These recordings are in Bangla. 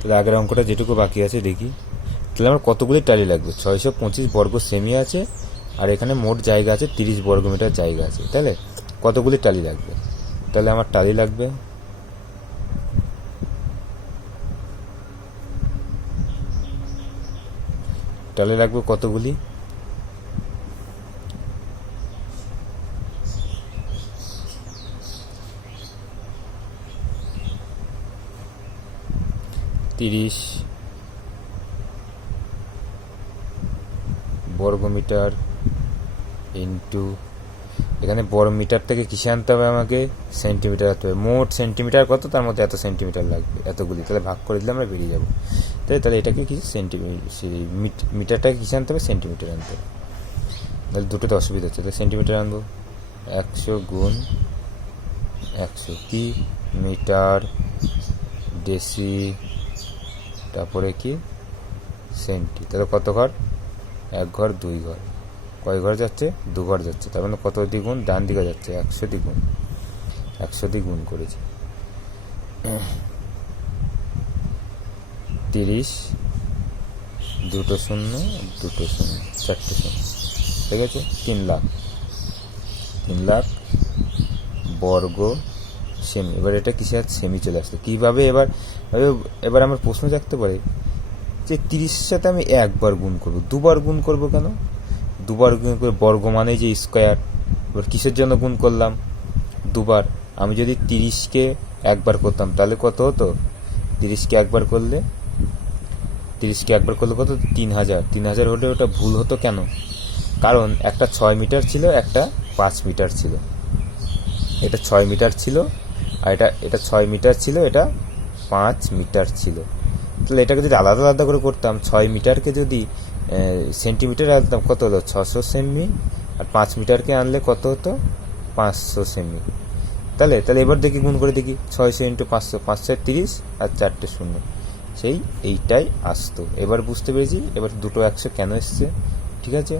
তাহলে আগের অঙ্কটা যেটুকু বাকি আছে, দেখি। তাহলে আমার কতগুলি টালি লাগবে? ছয়শো পঁচিশ বর্গ সেমি আছে, আর এখানে মোট জায়গা আছে তিরিশ বর্গ মিটার জায়গা আছে, তাহলে কতগুলি টালি লাগবে? তাহলে আমার টালি লাগবে টালি লাগবে কতগুলি? তিরিশ বর্গ মিটার ইন্টু এখানে বড় মিটার থেকে কিসে আনতে হবে আমাকে? সেন্টিমিটার আনতে হবে। মোট সেন্টিমিটার কত? তার মধ্যে এত সেন্টিমিটার লাগবে, এতগুলি। তাহলে ভাগ করে দিলে আমরা বেরিয়ে যাব। তাই তাহলে এটাকে কিছু সেন্টিমিটার মিটারটাকে কিসে আনতে হবে? সেন্টিমিটার আনতে হবে। তাহলে দুটোতে অসুবিধা হচ্ছে। তাহলে সেন্টিমিটার আনব। একশো গুণ একশো কি? মিটার, ডেসি তারপরে কি? সেন্টি। তাহলে কত ঘর? এক ঘর, দুই ঘর। কয় ঘর যাচ্ছে? দু ঘর যাচ্ছে। তার মানে কত দ্বিগুণ? ডান দিকে যাচ্ছে। একশো দ্বিগুণ। একশো দ্বিগুণ করেছে। তিরিশ। দুটো শূন্য দুটো শূন্য, চারটে শূন্য। ঠিক আছে? তিন লাখ। তিন লাখ বর্গ সেমি এবার এটা কিসে সেমি চলে আসছে কীভাবে এবার- এবার আমার প্রশ্ন থাকতে পারে যে তিরিশের সাথে আমি একবার গুণ করব? দুবার গুণ করব কেন? দুবার গুণ করে বর্গ মানে যে স্কোয়ার এবার কিসের জন্য গুণ করলাম? দুবার। আমি যদি তিরিশকে একবার করতাম, তাহলে কত হতো? তিরিশকে একবার করলে? তিরিশকে একবার করলে কত? তিন হাজার তিন হাজার হলে ওটা ভুল হতো কেন? কারণ একটা ছয় মিটার ছিল, একটা পাঁচ মিটার ছিল। এটা ছয় মিটার ছিল আর এটা এটা ছয় মিটার ছিল, এটা পাঁচ মিটার ছিল। তাহলে এটাকে যদি আলাদা আলাদা করে করতাম, ছয় মিটারকে যদি সেন্টিমিটার আনতাম, কত হলো ছশো সেমি? আর পাঁচ মিটারকে আনলে কত হতো? পাঁচশো সেমি। তাহলে তাহলে এবার দেখি, গুণ করে দেখি, ছয়শো ইন্টু পাঁচশো পাঁচশো তিরিশ আর চারটে শূন্য। সেই, এইটাই আসতো। এবার বুঝতে পেরেছি, এবার দুটো একশো কেন এসছে, ঠিক আছে?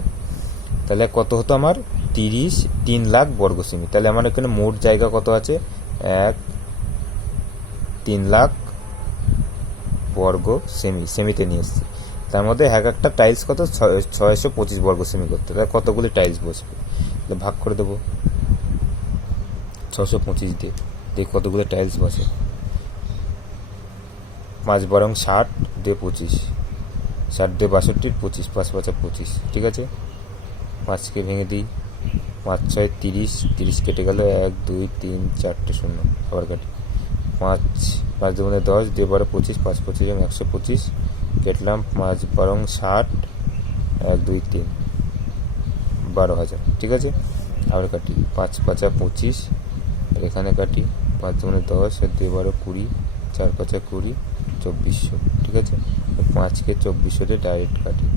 তাহলে কত হতো আমার? তিরিশ, তিন লাখ বর্গ সেমি তাহলে আমার এখানে মোট জায়গা কত আছে? এক, তিন লাখ বর্গ সেমি সেমিতে নিয়ে এসছি। তার মধ্যে এক একটা টাইলস কত? ছয়- ছয়শো পঁচিশ বর্গ সেমি করতে তাহলে কতগুলি টাইলস বসবে? ভাগ করে দেবো। ছশো পঁচিশ দিয়ে। দিয়ে কতগুলো টাইলস বসে? পাঁচ বরং ষাট দিয়ে পঁচিশ। ষাট দিয়ে বাষট্টি পঁচিশ, পাঁচ পাঁচা পঁচিশ। ঠিক আছে? পাঁচকে ভেঙে দিই। পাঁচ, ছয়, তিরিশ তিরিশ কেটে গেল, এক, দুই, তিন, চারটে শূন্য, আবার কাটি। পাঁচ পাঁচ দুগুণে দশ দিয়ে বারো, পঁচিশ, পাঁচ, পঁচিশ একশো পঁচিশ কেটলাম, পাঁচ, বরং ষাট, এক, দুই, তিন, বারো হাজার, ঠিক আছে? আবার কাটি, পাঁচ, পাঁচা, পঁচিশ, আর এখানে কাটি, পাঁচ দুগুণে দশ দুই, বারো, কুড়ি, চার, পাঁচা, কুড়ি, চব্বিশশো, ঠিক আছে? পাঁচকে চব্বিশশোতে ডাইরেক্ট কাটি।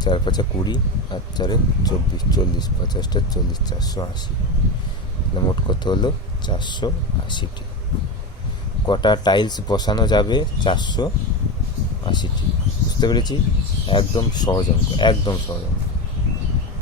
চার, পাঁচা, কুড়ি আর চারে চব্বিশ, চল্লিশ পঞ্চাশটা চল্লিশ, চারশো আশি। মোট কত হলো? চারশো আশিটি। কটা টাইলস বসানো যাবে? চারশো আশিটি। বুঝতে পেরেছি? একদম সহজ অঙ্ক, একদম সহজ অঙ্ক।